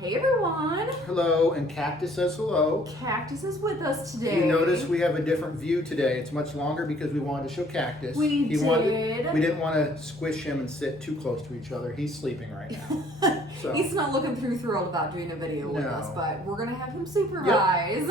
Hey everyone! Hello, and Cactus says hello. Cactus is with us today. You notice we have a different view today. It's much longer because we wanted to show Cactus. We didn't want to squish him and sit too close to each other. He's sleeping right now. So. He's not looking thrilled about doing a video with us, but we're going to have him supervise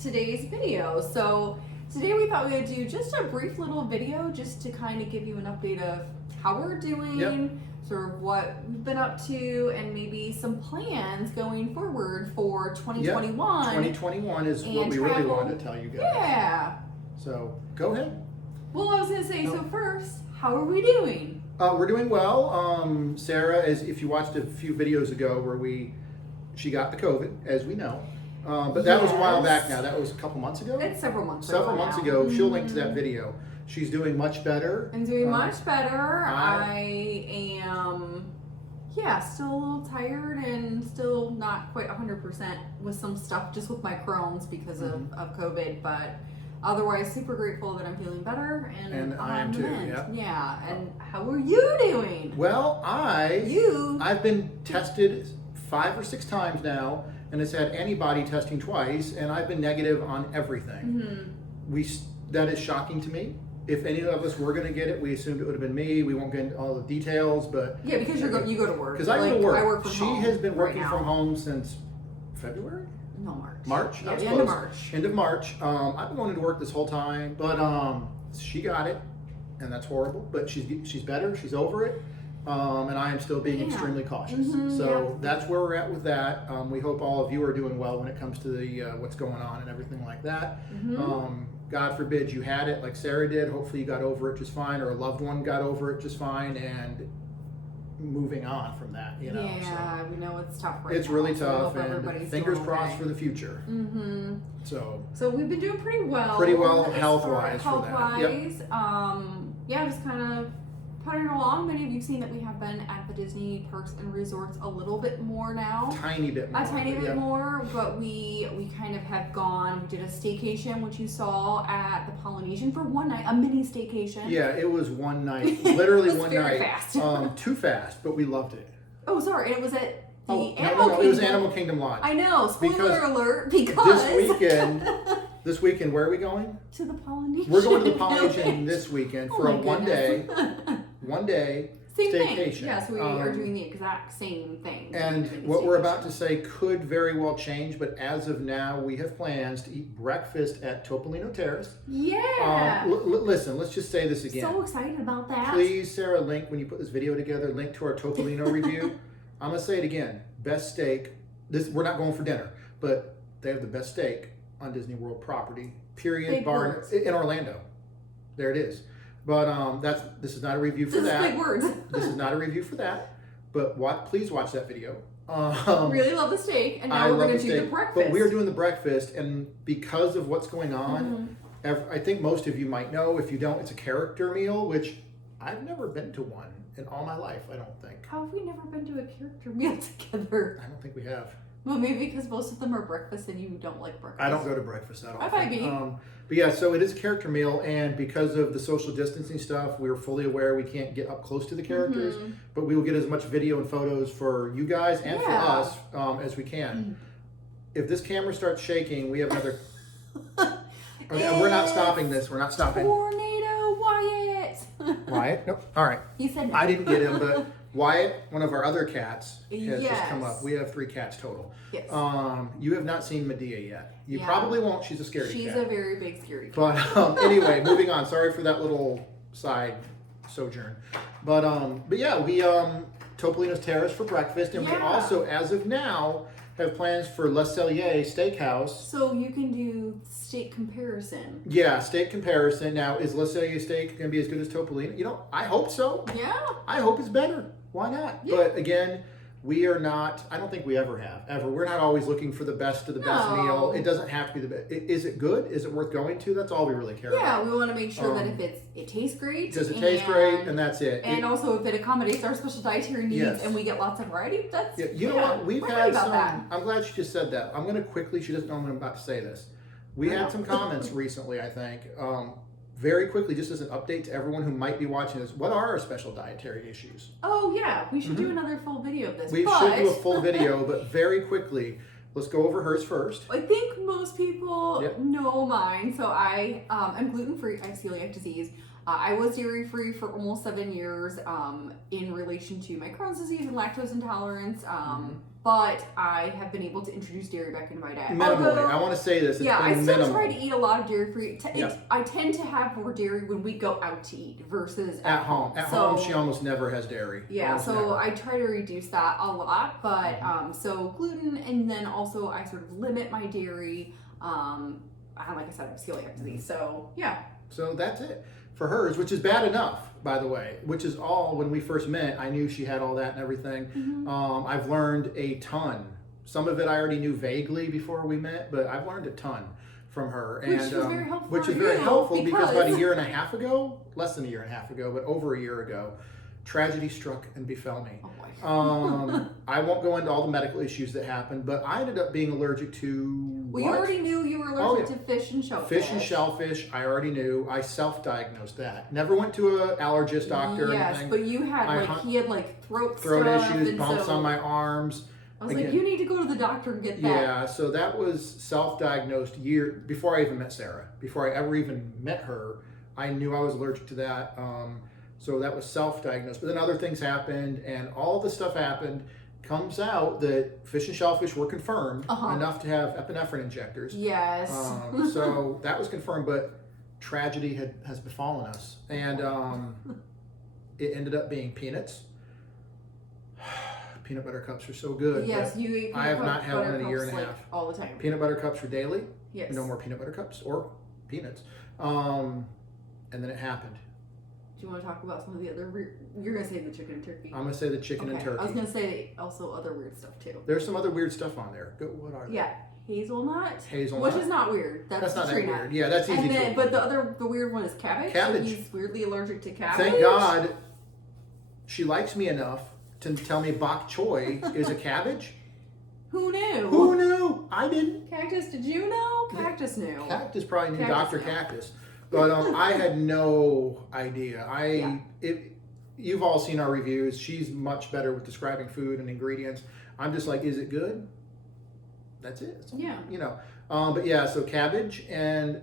today's video. So today we thought we would do just a brief little video just to kind of give you an update of how we're doing, sort of what we've been up to, and maybe some plans going forward for 2021. 2021 is what we really wanted to tell you guys. Yeah. So go ahead. Well, I was going to say, so first, how are we doing? We're doing well. Sarah, if you watched a few videos ago where she got the COVID, as we know. But that was a while back now. That was a couple months ago? It's several months ago. Mm-hmm. She'll link to that video. She's doing much better. I'm doing much better. I am, still a little tired and still not quite 100% with some stuff, just with my Crohn's because of COVID. But otherwise, super grateful that I'm feeling better. And I am too. Yeah. And how are you doing? Well, I've been tested 5 or 6 times now, and it's had antibody testing twice, and I've been negative on everything. That is shocking to me. If any of us were going to get it, we assumed it would have been me. We won't get into all the details, but because you go to work. Because I go to work. I work from home. She has been working from home since February. No, March. March. Yeah, end of March. End of March. I've been going to work this whole time, but she got it, and that's horrible. But she's better. She's over it. And I am still being extremely cautious. That's where we're at with that. We hope all of you are doing well when it comes to the what's going on and everything like that. God forbid you had it like Sarah did. Hopefully you got over it just fine, or a loved one got over it just fine, and moving on from that. We know it's tough right now. It's really tough, and fingers crossed for the future. So we've been doing pretty well. Health-wise for that. Just kind of putting along. Many of you have seen that we have been at the Disney parks and resorts a little bit more now. A tiny bit more, but we kind of have gone. We did a staycation, which you saw at the Polynesian for one night, a mini staycation. Yeah, it was one night, literally one night. Fast. Too fast, but we loved it. Oh, sorry, and it was at the Animal Kingdom. It was Animal Kingdom Lodge. I know. Spoiler alert, because this weekend, where are we going? To the Polynesian. We're going to the Polynesian this weekend for a one day staycation. Thing. Yes, we are doing the exact same thing. And what we're about to say could very well change, but as of now, we have plans to eat breakfast at Topolino Terrace. Yeah. Listen, let's just say this again. So excited about that. Please, Sarah, when you put this video together, link to our Topolino review. I'm going to say it again. Best steak. We're not going for dinner, but they have the best steak on Disney World property, period, bar in Orlando. There it is. But this is not a review for that. Big words. This is not a review for that. But please watch that video. Really love the steak, and now we're going to do the breakfast. But we are doing the breakfast, and because of what's going on, I think most of you might know. If you don't, it's a character meal, which I've never been to one in all my life. I don't think. How have we never been to a character meal together? I don't think we have. Well, maybe because most of them are breakfast and you don't like breakfast. I don't go to breakfast at all. I might be. But yeah, so it is a character meal, and because of the social distancing stuff, we are fully aware we can't get up close to the characters, but we will get as much video and photos for you guys and for us as we can. If this camera starts shaking, we have another... we're not stopping this. We're not stopping. Tornado Wyatt. Wyatt? Nope. All right. He said no. I didn't get him, but... Wyatt, one of our other cats, has just come up. We have 3 cats total. Yes. You have not seen Medea yet. You probably won't. She's a scary cat. She's a very big scary cat. But anyway, moving on. Sorry for that little side sojourn. But yeah, we Topolino's Terrace for breakfast, and we also, as of now, have plans for Le Cellier Steakhouse. So you can do steak comparison. Yeah, steak comparison. Now, is Le Cellier steak going to be as good as Topolino? I hope so. Yeah. I hope it's better. Why not? Yeah. But again, we are not, I don't think we ever have, ever. We're not always looking for the best of the best meal. It doesn't have to be the best. Is it good? Is it worth going to? That's all we really care about. Yeah, we want to make sure that if it tastes great. Does it taste great? And that's it. And also if it accommodates our special dietary needs and we get lots of variety, that's you know what? We've had some, I'm glad she just said that. I'm going to quickly, she doesn't know I'm about to say this. We had some comments recently, I think, very quickly, just as an update to everyone who might be watching this, what are our special dietary issues? Oh yeah, we should do another full video of this. We should do a full video, but very quickly, let's go over hers first. I think most people know mine. So I am gluten-free. I have celiac disease. I was dairy-free for almost 7 years in relation to my Crohn's disease and lactose intolerance. But I have been able to introduce dairy back into my diet. Minimally. I want to say this. I still minimal. try to eat a lot of dairy-free. I tend to have more dairy when we go out to eat versus at home. At home, she almost never has dairy. Yeah, so I try to reduce that a lot. But so gluten, and then also I sort of limit my dairy. Like I said, I have celiac disease. So yeah. So that's it for hers, which is bad enough, by the way, which is all when we first met. I knew she had all that and everything. I've learned a ton. Some of it I already knew vaguely before we met, but I've learned a ton from her. Which is very helpful. Which is very helpful because about a year and a half ago, less than a year and a half ago, but over a year ago, tragedy struck and befell me. Oh boy. I won't go into all the medical issues that happened, but I ended up being allergic to Well, you already knew you were allergic to fish and shellfish. Fish and shellfish, I already knew. I self-diagnosed that. Never went to an allergist doctor or anything. Yes, but you had he had throat issues, bumps on my arms. I was like, you need to go to the doctor and get that. Yeah, so that was self-diagnosed before I even met Sarah. Before I ever even met her, I knew I was allergic to that. So that was self-diagnosed. But then other things happened, and all the stuff happened. Comes out that fish and shellfish were confirmed enough to have epinephrine injectors. Yes. So that was confirmed, but tragedy has befallen us. And it ended up being peanuts. Peanut butter cups are so good. Yes, you eat I have not had one in a year and a half. All the time. Peanut butter cups for daily. Yes. No more peanut butter cups or peanuts. And then it happened. Do you want to talk about some of the other you're going to say the chicken and turkey. I'm going to say the chicken and turkey. I was going to say also other weird stuff too. There's some other weird stuff on there. What are they? Yeah. Hazelnut. Which is not weird. That's not that tree weird. nut. Yeah, that's easy to. But the weird one is cabbage. Cabbage. So he's weirdly allergic to cabbage. Thank God she likes me enough to tell me bok choy is a cabbage. Who knew? Who knew? I didn't. Cactus, did you know? Cactus knew. Cactus probably knew Dr. Cactus. But I had no idea. You've all seen our reviews. She's much better with describing food and ingredients. I'm just like, is it good? That's it. But yeah, so cabbage and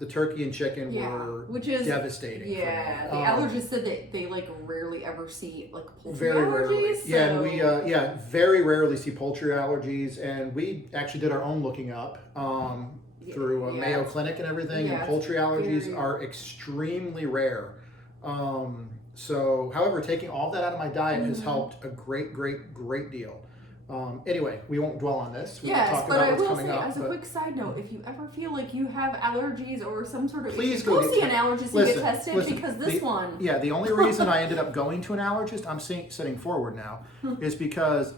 the turkey and chicken were devastating. Yeah, the allergist said that they rarely ever see poultry very allergies. Rarely. So. Yeah, and we very rarely see poultry allergies, and we actually did our own looking up. Through Mayo Clinic and everything, and poultry allergies are extremely rare. However, taking all that out of my diet has helped a great deal. Anyway, we won't dwell on this. We yes, talk but about I what's will coming say, up, as a quick side note, if you ever feel like you have allergies or some sort of please go see an allergist and get tested because this one. Yeah, the only reason I ended up going to an allergist, I'm sitting forward now, is because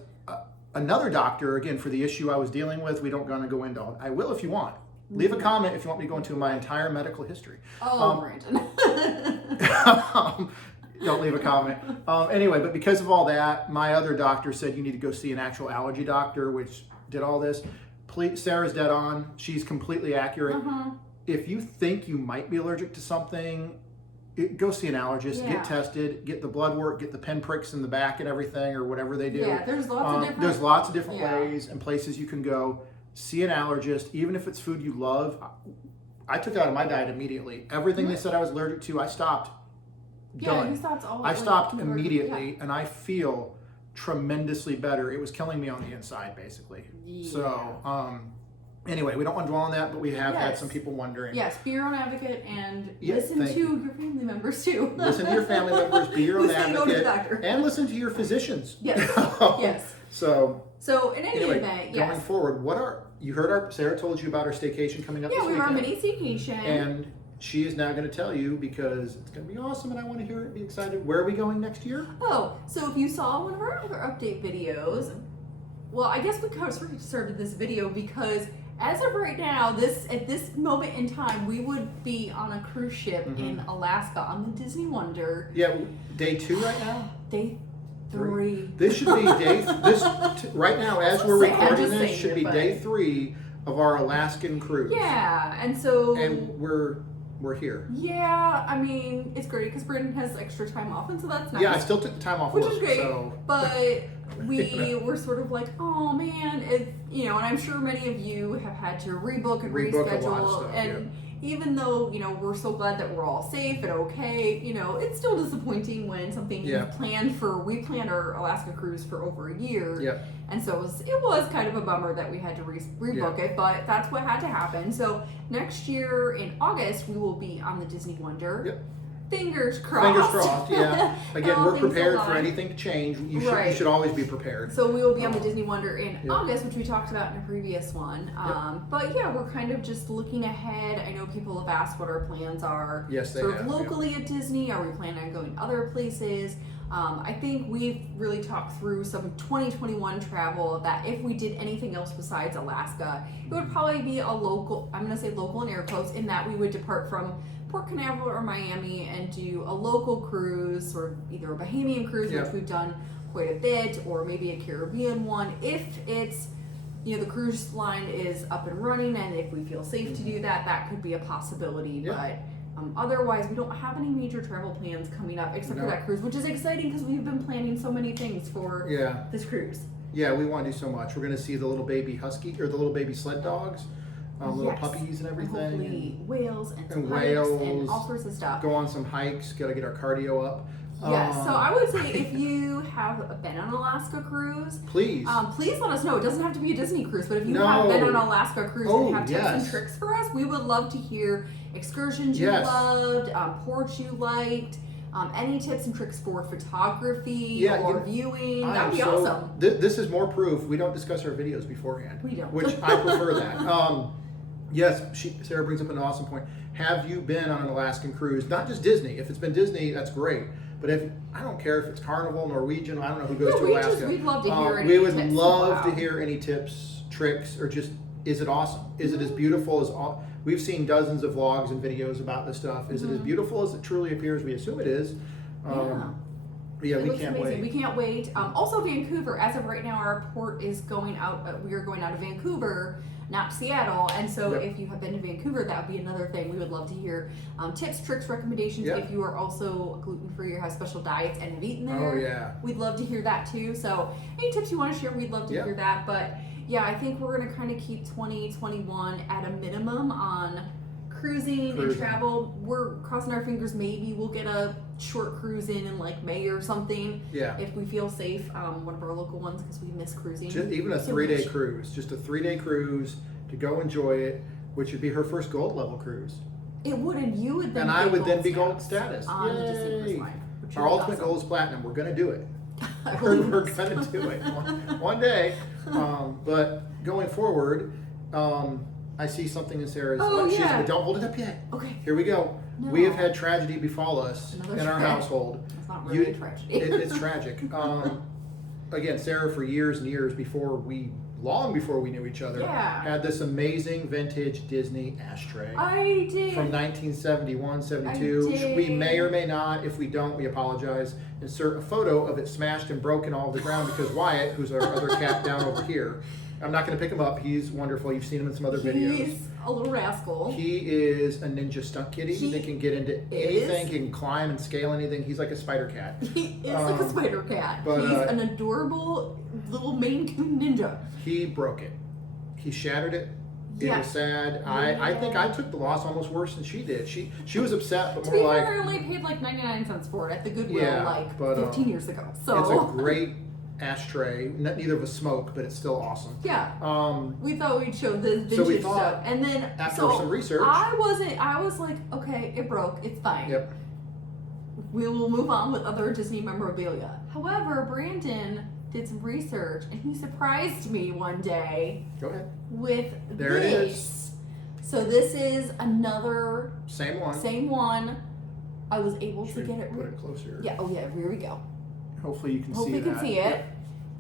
another doctor, again, for the issue I was dealing with, we don't going to go into all. I will if you want. Leave a comment if you want me to go into my entire medical history. Oh, Brandon. Don't leave a comment. Anyway, but because of all that, my other doctor said you need to go see an actual allergy doctor, which did all this. Sarah's dead on. She's completely accurate. If you think you might be allergic to something, go see an allergist, get tested, get the blood work, get the pinpricks in the back and everything, or whatever they do. Yeah, there's lots of different ways and places you can go. See an allergist, even if it's food you love. I took it out of my diet immediately. Everything they said I was allergic to, I stopped. Done. You stopped all. I stopped immediately, and I feel tremendously better. It was killing me on the inside, basically. Yeah. So, anyway, we don't want to dwell on that, but we have had some people wondering. Yes, be your own advocate and listen to your family members too. Listen to your family members, be your own advocate, and listen to your physicians. Yes. Yes. So in any event, going forward, you heard Sarah told you about our staycation coming up this weekend. Yeah, we were on a mini staycation. And she is now going to tell you because it's going to be awesome and I want to hear it, be excited. Where are we going next year? Oh, so if you saw one of our other update videos, well, I guess we kind of started this video because as of right now, at this moment in time, we would be on a cruise ship in Alaska on the Disney Wonder. Yeah, day 2 right now? Day 3. This should be right now, as we're recording this, should be day 3 of our Alaskan cruise. Yeah, and so... And we're we're here. Yeah, I mean, it's great because Brandon has extra time off, and so that's nice. Yeah, I still took the time off which work. is great. So. But we were sort of like, oh man, and I'm sure many of you have had to rebook and reschedule, a lot of stuff, and even though we're so glad that we're all safe and okay, it's still disappointing when something you've planned for. We planned our Alaska cruise for over a year, and so it was kind of a bummer that we had to rebook it, but that's what had to happen. So next year in August we will be on the Disney Wonder. Yep. Fingers crossed. Fingers crossed, yeah. Again, we're prepared for anything to change. You should always be prepared. So we will be on the Disney Wonder in August, which we talked about in a previous one. But yeah, we're kind of just looking ahead. I know people have asked what our plans are. Yes, they sort have. Of locally at Disney. Are we planning on going other places? I think we've really talked through some 2021 travel that if we did anything else besides Alaska, it would probably be a local, I'm going to say local in air quotes, in that we would depart from Port Canaveral or Miami and do a local cruise, or either a Bahamian cruise, which we've done quite a bit, or maybe a Caribbean one. If it's, the cruise line is up and running and if we feel safe to do that, that could be a possibility. But otherwise, we don't have any major travel plans coming up except for that cruise, which is exciting because we've been planning so many things for this cruise. Yeah, we want to do so much. We're going to see the little baby husky, or the little baby sled dogs. Little puppies and everything. And hopefully whales and whales and all sorts of stuff. Go on some hikes. Got to get our cardio up. Yes, so I would say if you have been on an Alaska cruise, please let us know. It doesn't have to be a Disney cruise, but if you have been on an Alaska cruise and have tips and tricks for us, we would love to hear excursions you loved, ports you liked, any tips and tricks for photography or viewing. That would be awesome. This is more proof. We don't discuss our videos beforehand. We don't. Which I prefer that. Yes, Sarah brings up an awesome point. Have you been on an Alaskan cruise? Not just Disney. If it's been Disney, that's great. But I don't care if it's Carnival, Norwegian, I don't know who goes to Alaska. We'd love to hear any We would tips. love to hear any tips, tricks, or just, is it awesome? Is it as beautiful as we've seen dozens of vlogs and videos about this stuff. Is it as beautiful as it truly appears? We assume it is. We can't wait. We can't wait. Also, Vancouver. As of right now, our port is going out. We are going out of Vancouver, not Seattle. And so, if you have been to Vancouver, that would be another thing. We would love to hear tips, tricks, recommendations. If you are also gluten-free or have special diets and have eaten there, we'd love to hear that too. So, any tips you want to share, we'd love to hear that. But yeah, I think we're going to kind of keep 2021 at a minimum on cruising and travel. We're crossing our fingers. Maybe we'll get a short cruise in like May or something. If we feel safe. One of our local ones, because we miss cruising. Even a 3-day cruise. Just a 3-day cruise to go enjoy it, which would be her first gold level cruise. It would, and you would then. And I would then be gold status. On the Disney Cruise Line. Our ultimate goal is platinum. We're going to do it. We're going to do it one day. But going forward, I see something in Sarah's. But don't hold it up yet. Okay. Here we go. No. We have had tragedy befall us in our household. It's not really a tragedy. It's tragic. Again, Sarah, for years and years long before we knew each other, had this amazing vintage Disney ashtray. I did. From 1971, 72. We may or may not, if we don't, we apologize, insert a photo of it smashed and broken all over the ground because Wyatt, who's our other cat down over here, I'm not going to pick him up. He's wonderful. You've seen him in some other videos. He's a little rascal. He is a ninja stunt kitty. They can get into anything. He can climb and scale anything. He's like a spider cat. He is like a spider cat. But, he's an adorable little Maine Coon ninja. He broke it. He shattered it. It was sad. I think I took the loss almost worse than she did. She was upset, but more like... I only paid like 99 cents for it at the Goodwill 15 years ago. So it's a great ashtray. Neither of us smoke, but it's still awesome. We thought we'd show the vintage stuff, and then after some research, I was like, okay, it broke, it's fine. We will move on with other Disney memorabilia. However, Brandon did some research, and he surprised me one day. Go ahead. With there this. It is. So this is another same one. I was able to get it. Put it closer. Yeah. Oh yeah. Here we go. Hopefully you can see Hopefully you can see it.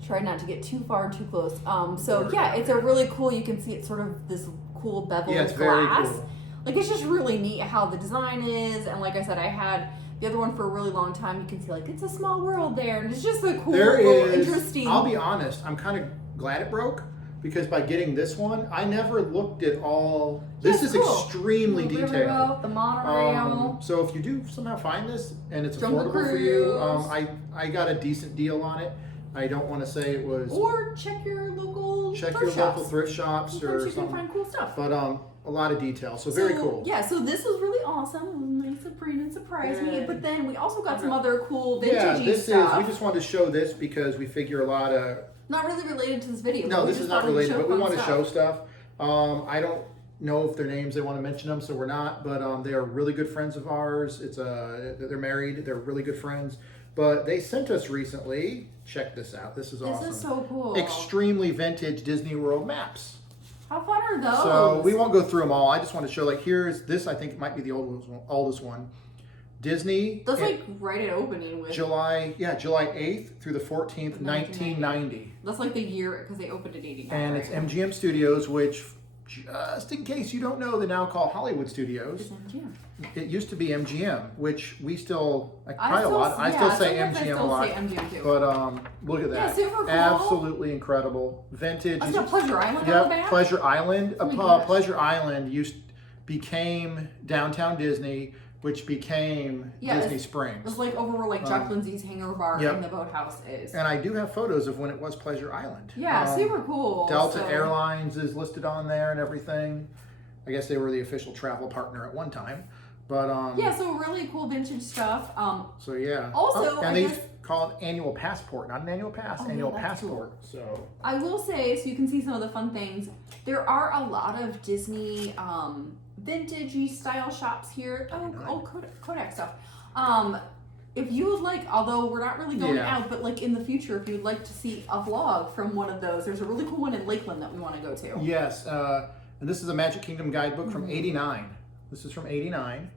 Try not to get too far, too close. It's a really cool. You can see it's sort of this cool beveled glass. Very cool. Like it's just really neat how the design is, and like I said, I had the other one for a really long time. You can see like it's a small world there, and it's just a cool, interesting. I'll be honest. I'm kind of glad it broke because by getting this one, I never looked at all. This is cool. extremely The detailed. riverboat, the monorail. So if you do somehow find this and it's Jungle affordable for you, Cruise. I got a decent deal on it. I don't want to say it was. Or check your local Check thrift your shops. local thrift shops Sometimes or you can something. find cool stuff. But a lot of detail. So very cool. Yeah, so this was really awesome. It was nice. Sabrina surprised me. But then we also got some other cool vintage stuff. We just wanted to show this because we figure a lot of. Not really related to this video. No, this is not related, but we want to stuff. show stuff. I don't know if their names, they want to mention them, so we're not. But they are really good friends of ours. They're married. They're really good friends. But they sent us recently. Check this out. This is awesome. This is so cool. Extremely vintage Disney World maps. How fun are those? So we won't go through them all. I just want to show, like, here's this. I think it might be the oldest one. Disney. That's like right at opening with July 8th through the 14th, 1990. That's like the year because they opened in '89. And it's MGM Studios, which, just in case you don't know, they now call Hollywood Studios. It's MGM. It used to be MGM, which we still I still say sometimes MGM I a still lot. say MGM too. But look at that. Yeah, super cool. Absolutely incredible. Vintage. Oh, it's got Pleasure Island on the Yeah, back? Pleasure Island. Oh my gosh. Pleasure Island became Downtown Disney, which became Disney It Springs. was like over where like Jack Lindsay's hangar bar Yep. in the boathouse is. And I do have photos of when it was Pleasure Island. Yeah, super cool. Delta Airlines is listed on there and everything. I guess they were the official travel partner at one time. But yeah, so really cool vintage stuff. So yeah. Also, and I they guess- call it annual passport, not an annual pass, Oh, yeah, annual that's passport. So I will say, so you can see some of the fun things. There are a lot of Disney vintage-y style shops here. Kodak stuff. If you would like, although we're not really going out, but like in the future, if you would like to see a vlog from one of those, there's a really cool one in Lakeland that we want to go to. yes, and this is a Magic Kingdom guidebook from '89. This is from '89.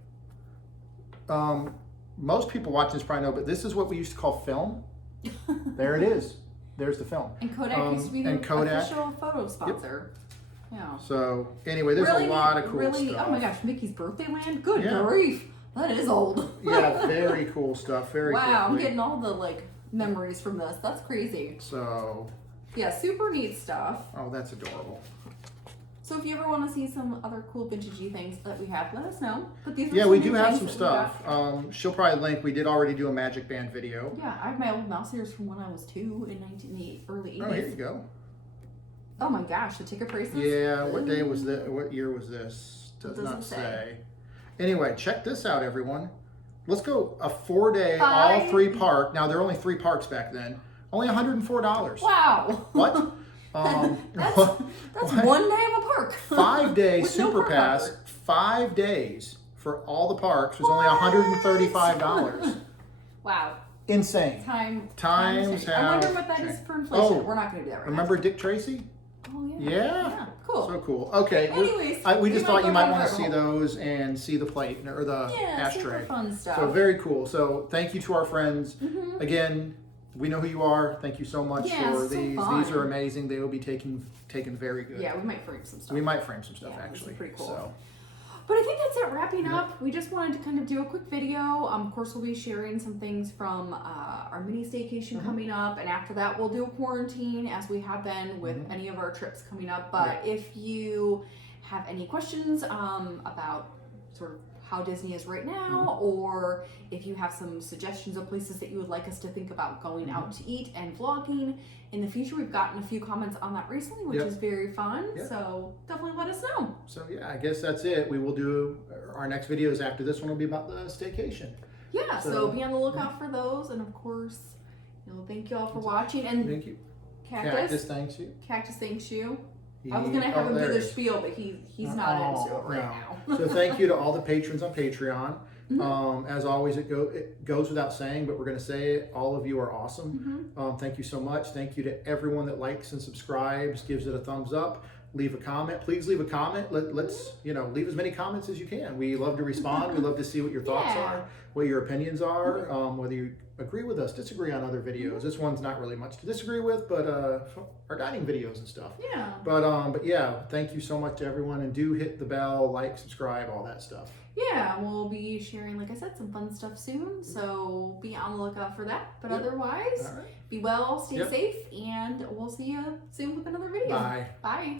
Most people watching this probably know, but this is what we used to call film. There it is. There's the film. And Kodak used to be the Kodak. official photo sponsor. Yeah. So anyway, there's a lot of cool stuff. Oh my gosh, Mickey's Birthday Land? Good Yeah. grief. That is old. Yeah, very cool stuff. Very wow, I'm quickly. getting all the like memories from this. That's crazy. So, Yeah, super neat stuff. oh, that's adorable. So if you ever want to see some other cool vintagey things that we have, let us know. But these are Yeah, some we new do have things some that we stuff. got. She'll probably link. We did already do a Magic Band video. Yeah, I have my old mouse ears from when I was 2 in early 80s. Oh, here you go. Oh my gosh, the ticket prices? Yeah, what day was that? What year was this? Does not say. Anyway, check this out, everyone. Let's go a 4-day, all 3 park. Now, there were only 3 parks back then. Only $104. Wow. What? That's what? 1 day of a park. 5-day With no Super park Pass, hopper. 5 days for all the parks was only What? $135. Wow. Insane. Times Times I wonder have what that is changed. for inflation. Oh, We're not going to do that right Remember Dick Tracy? now. Oh, yeah. Yeah. Cool. So cool. Okay. Anyways, we just thought you might want to go see home. those and see the plate or the Yeah, super ashtray. fun stuff. So very cool. So thank you to our friends. Mhm. Again, we know who you are. Thank you so much Yeah, for so these. fun. These are amazing. They will be taken very good. Yeah, we might frame some stuff. We might frame some stuff Yeah, this is actually. pretty cool. So But I think that's it, wrapping up. We just wanted to kind of do a quick video. Of course, we'll be sharing some things from our mini staycation coming up. And after that, we'll do a quarantine as we have been with any of our trips coming up. But if you have any questions about sort of how Disney is right now, or if you have some suggestions of places that you would like us to think about going out to eat and vlogging in the future, we've gotten a few comments on that recently, which is very fun. So definitely let us know. So yeah, I guess that's it. We will do our next videos after this one will be about the staycation. Yeah, so So, be on the lookout for those, and of course, thank you all for watching. And Thank you. Cactus, thanks you. Cactus thanks you. I was gonna have him do the spiel, but he's not into it right now. So thank you to all the patrons on Patreon. As always, it goes without saying, but we're going to say it. All of you are awesome. Thank you so much. Thank you to everyone that likes and subscribes, gives it a thumbs up. Leave a comment. Please leave a comment. Let's leave as many comments as you can. We love to respond. We love to see what your thoughts are, what your opinions are, whether you agree with us, disagree on other videos. This one's not really much to disagree with, but our dining videos and stuff. Yeah. But yeah, thank you so much to everyone, and do hit the bell, like, subscribe, all that stuff. Yeah, we'll be sharing, like I said, some fun stuff soon, so be on the lookout for that. But otherwise, All right. be well, stay Yep. safe, and we'll see you soon with another video. Bye. Bye.